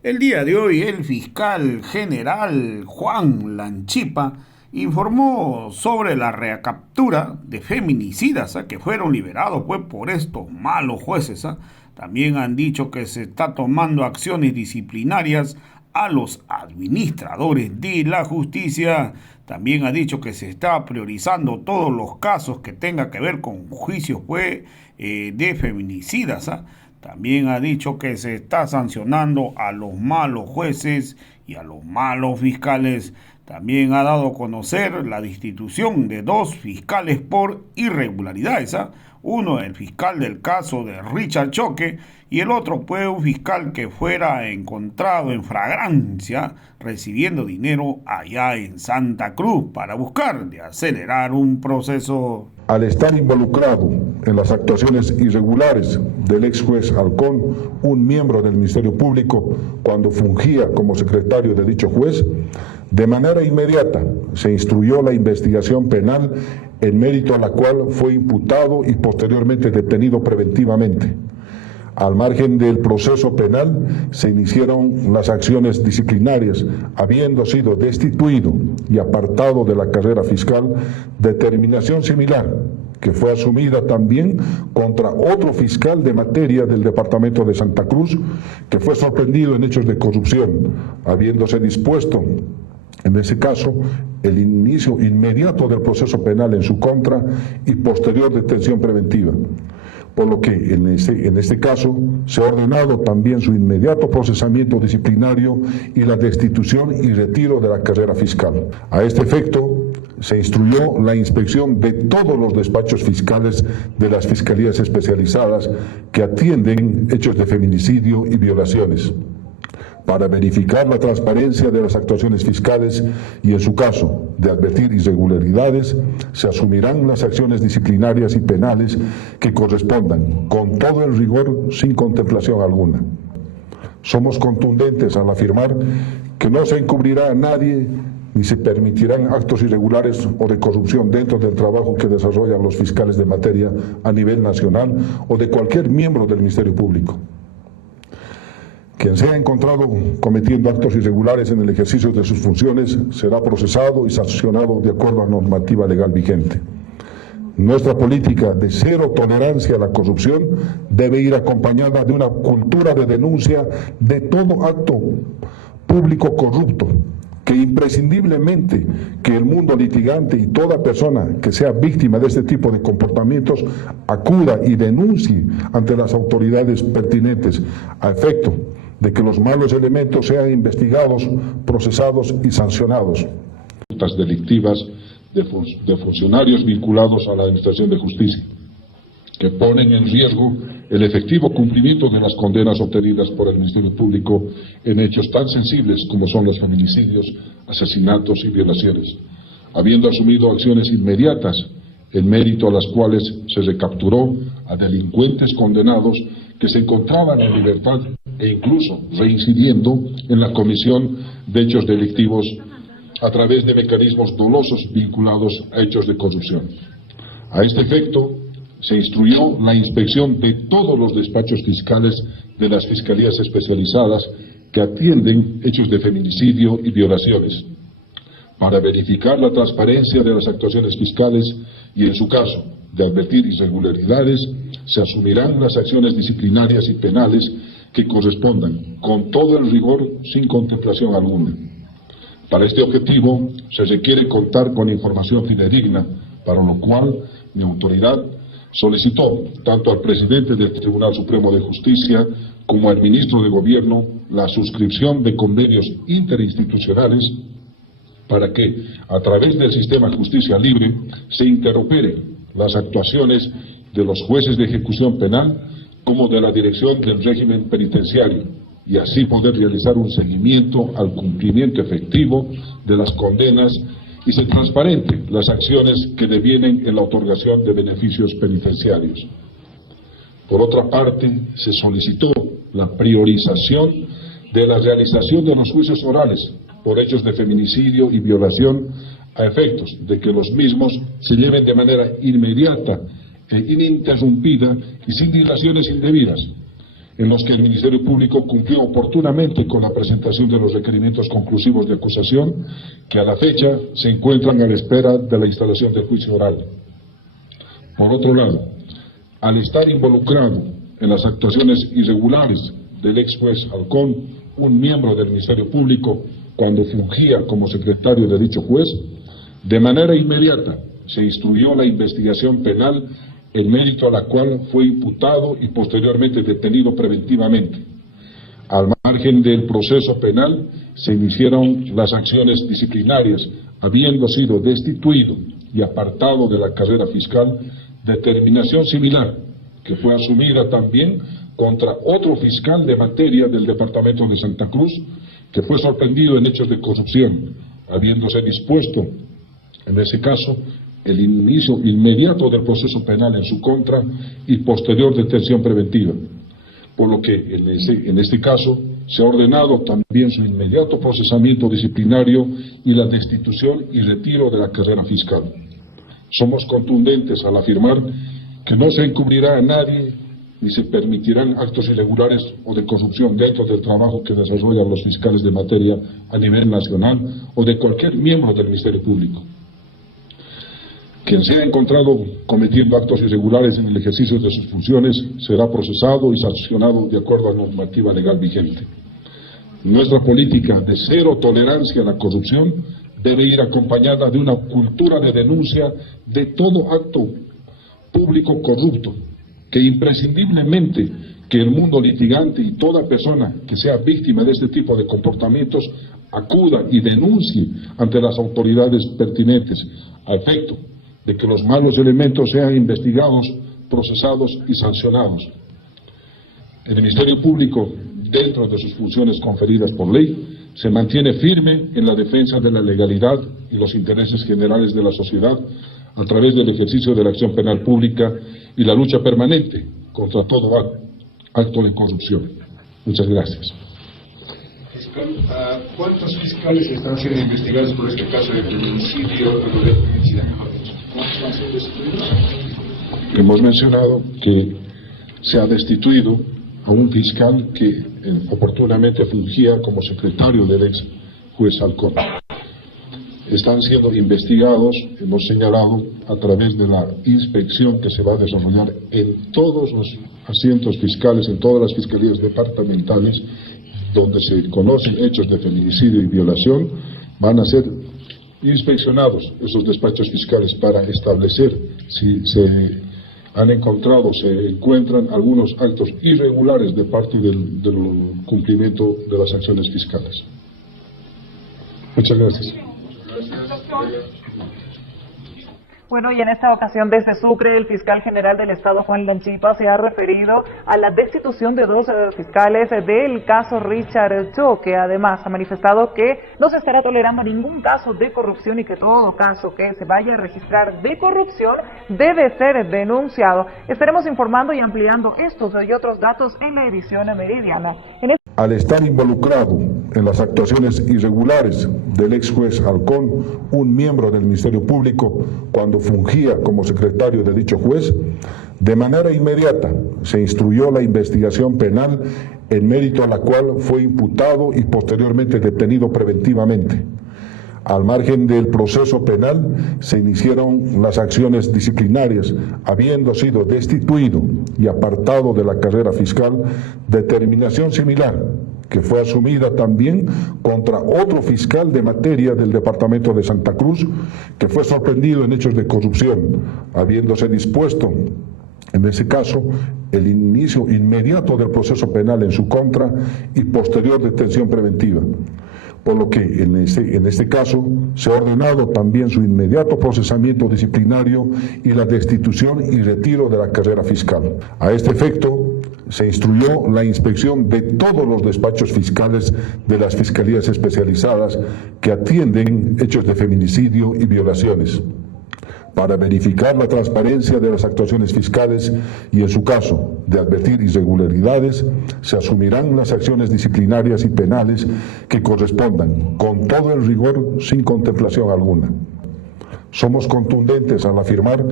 El día de hoy, el fiscal general Juan Lanchipa informó sobre la recaptura de feminicidas que fueron liberados pues, por estos malos jueces. También han dicho que se está tomando acciones disciplinarias a los administradores de la justicia. También ha dicho que se está priorizando todos los casos que tengan que ver con juicios pues, de feminicidas. También ha dicho que se está sancionando a los malos jueces y a los malos fiscales. También ha dado a conocer la destitución de 2 fiscales por irregularidades. Uno, el fiscal del caso de Richard Choque, y el otro fue un fiscal que fuera encontrado en flagrancia recibiendo dinero allá en Santa Cruz para buscar de acelerar un proceso. Al estar involucrado en las actuaciones irregulares del ex juez Halcón, un miembro del Ministerio Público, cuando fungía como secretario de dicho juez, de manera inmediata se instruyó la investigación penal en mérito a la cual fue imputado y posteriormente detenido preventivamente. Al margen del proceso penal se iniciaron las acciones disciplinarias, habiendo sido destituido y apartado de la carrera fiscal, determinación similar que fue asumida también contra otro fiscal de materia del departamento de Santa Cruz, que fue sorprendido en hechos de corrupción, habiéndose dispuesto en ese caso, el inicio inmediato del proceso penal en su contra y posterior detención preventiva. Por lo que en este caso se ha ordenado también su inmediato procesamiento disciplinario y la destitución y retiro de la carrera fiscal. A este efecto, se instruyó la inspección de todos los despachos fiscales de las fiscalías especializadas que atienden hechos de feminicidio y violaciones, para verificar la transparencia de las actuaciones fiscales y, en su caso, de advertir irregularidades, se asumirán las acciones disciplinarias y penales que correspondan, con todo el rigor, sin contemplación alguna. Somos contundentes al afirmar que no se encubrirá a nadie ni se permitirán actos irregulares o de corrupción dentro del trabajo que desarrollan los fiscales de materia a nivel nacional o de cualquier miembro del Ministerio Público. Quien sea encontrado cometiendo actos irregulares en el ejercicio de sus funciones será procesado y sancionado de acuerdo a la normativa legal vigente. Nuestra política de cero tolerancia a la corrupción debe ir acompañada de una cultura de denuncia de todo acto público corrupto, que imprescindiblemente que el mundo litigante y toda persona que sea víctima de este tipo de comportamientos acuda y denuncie ante las autoridades pertinentes a efecto de que los malos elementos sean investigados, procesados y sancionados. Delictivas de funcionarios vinculados a la Administración de Justicia, que ponen en riesgo el efectivo cumplimiento de las condenas obtenidas por el Ministerio Público en hechos tan sensibles como son los feminicidios, asesinatos y violaciones, habiendo asumido acciones inmediatas en mérito a las cuales se recapturó a delincuentes condenados que se encontraban en libertad e incluso reincidiendo en la comisión de hechos delictivos a través de mecanismos dolosos vinculados a hechos de corrupción. A este efecto, se instruyó la inspección de todos los despachos fiscales de las fiscalías especializadas que atienden hechos de feminicidio y violaciones, para verificar la transparencia de las actuaciones fiscales y, en su caso, de advertir irregularidades, se asumirán las acciones disciplinarias y penales que correspondan, con todo el rigor, sin contemplación alguna. Para este objetivo se requiere contar con información fidedigna, para lo cual mi autoridad solicitó tanto al presidente del Tribunal Supremo de Justicia como al ministro de Gobierno la suscripción de convenios interinstitucionales para que, a través del sistema Justicia Libre, se interoperen las actuaciones de los jueces de ejecución penal como de la dirección del régimen penitenciario, y así poder realizar un seguimiento al cumplimiento efectivo de las condenas y se transparente las acciones que devienen en la otorgación de beneficios penitenciarios. Por otra parte, se solicitó la priorización de la realización de los juicios orales por hechos de feminicidio y violación a efectos de que los mismos se lleven de manera inmediata e ininterrumpida y sin dilaciones indebidas, en los que el Ministerio Público cumplió oportunamente con la presentación de los requerimientos conclusivos de acusación, que a la fecha se encuentran a la espera de la instalación del juicio oral. Por otro lado, al estar involucrado en las actuaciones irregulares del ex juez Halcón, un miembro del Ministerio Público, cuando fungía como secretario de dicho juez, de manera inmediata se instruyó la investigación penal, el mérito a la cual fue imputado y posteriormente detenido preventivamente. Al margen del proceso penal se iniciaron las acciones disciplinarias, habiendo sido destituido y apartado de la carrera fiscal, determinación similar que fue asumida también contra otro fiscal de materia del departamento de Santa Cruz, que fue sorprendido en hechos de corrupción, habiéndose dispuesto, en ese caso, el inicio inmediato del proceso penal en su contra y posterior detención preventiva, por lo que en este caso se ha ordenado también su inmediato procesamiento disciplinario y la destitución y retiro de la carrera fiscal. Somos contundentes al afirmar que no se encubrirá a nadie ni se permitirán actos irregulares o de corrupción dentro del trabajo que desarrollan los fiscales de materia a nivel nacional o de cualquier miembro del Ministerio Público. Quien sea encontrado cometiendo actos irregulares en el ejercicio de sus funciones será procesado y sancionado de acuerdo a la normativa legal vigente. Nuestra política de cero tolerancia a la corrupción debe ir acompañada de una cultura de denuncia de todo acto público corrupto, que imprescindiblemente que el mundo litigante y toda persona que sea víctima de este tipo de comportamientos acuda y denuncie ante las autoridades pertinentes, a efecto de que los malos elementos sean investigados, procesados y sancionados. El Ministerio Público, dentro de sus funciones conferidas por ley, se mantiene firme en la defensa de la legalidad y los intereses generales de la sociedad a través del ejercicio de la acción penal pública y la lucha permanente contra todo acto de corrupción. Muchas gracias. Fiscal, ¿cuántos fiscales están siendo investigados por este caso de feminicidio? ¿Cuántos han sido destituidos? Hemos mencionado que se ha destituido a un fiscal que oportunamente fungía como secretario del ex juez Halcón. Están siendo investigados, hemos señalado, a través de la inspección que se va a desarrollar en todos los asientos fiscales, en todas las fiscalías departamentales, donde se conocen hechos de feminicidio y violación. Van a ser inspeccionados esos despachos fiscales para establecer si se han encontrado, se encuentran algunos actos irregulares de parte del cumplimiento de las sanciones fiscales. Muchas gracias. Bueno, y en esta ocasión desde Sucre, el fiscal general del Estado, Juan Lanchipa, se ha referido a la destitución de dos fiscales del caso Richard Cho, que además ha manifestado que no se estará tolerando ningún caso de corrupción y que todo caso que se vaya a registrar de corrupción debe ser denunciado. Estaremos informando y ampliando estos y otros datos en la edición meridiana. Al estar involucrado en las actuaciones irregulares del ex juez Halcón, un miembro del Ministerio Público, cuando fungía como secretario de dicho juez, de manera inmediata se instruyó la investigación penal, en mérito a la cual fue imputado y posteriormente detenido preventivamente. Al margen del proceso penal se iniciaron las acciones disciplinarias, habiendo sido destituido y apartado de la carrera fiscal, determinación similar que fue asumida también contra otro fiscal de materia del departamento de Santa Cruz, que fue sorprendido en hechos de corrupción, habiéndose dispuesto, en ese caso, el inicio inmediato del proceso penal en su contra y posterior detención preventiva. Por lo que en este caso se ha ordenado también su inmediato procesamiento disciplinario y la destitución y retiro de la carrera fiscal. A este efecto, se instruyó la inspección de todos los despachos fiscales de las fiscalías especializadas que atienden hechos de feminicidio y violaciones, para verificar la transparencia de las actuaciones fiscales y, en su caso de advertir irregularidades, se asumirán las acciones disciplinarias y penales que correspondan, con todo el rigor, sin contemplación alguna. Somos contundentes al afirmar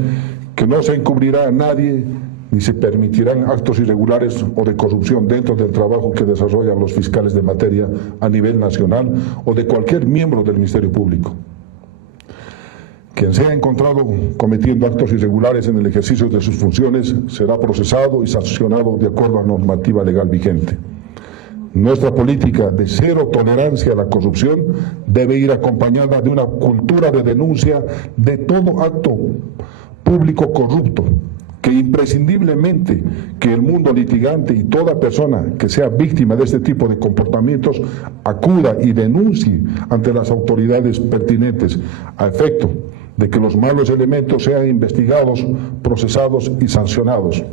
que no se encubrirá a nadie ni se permitirán actos irregulares o de corrupción dentro del trabajo que desarrollan los fiscales de materia a nivel nacional o de cualquier miembro del Ministerio Público. Quien sea encontrado cometiendo actos irregulares en el ejercicio de sus funciones será procesado y sancionado de acuerdo a la normativa legal vigente. Nuestra política de cero tolerancia a la corrupción debe ir acompañada de una cultura de denuncia de todo acto público corrupto, que imprescindiblemente que el mundo litigante y toda persona que sea víctima de este tipo de comportamientos acuda y denuncie ante las autoridades pertinentes a efecto de que los malos elementos sean investigados, procesados y sancionados.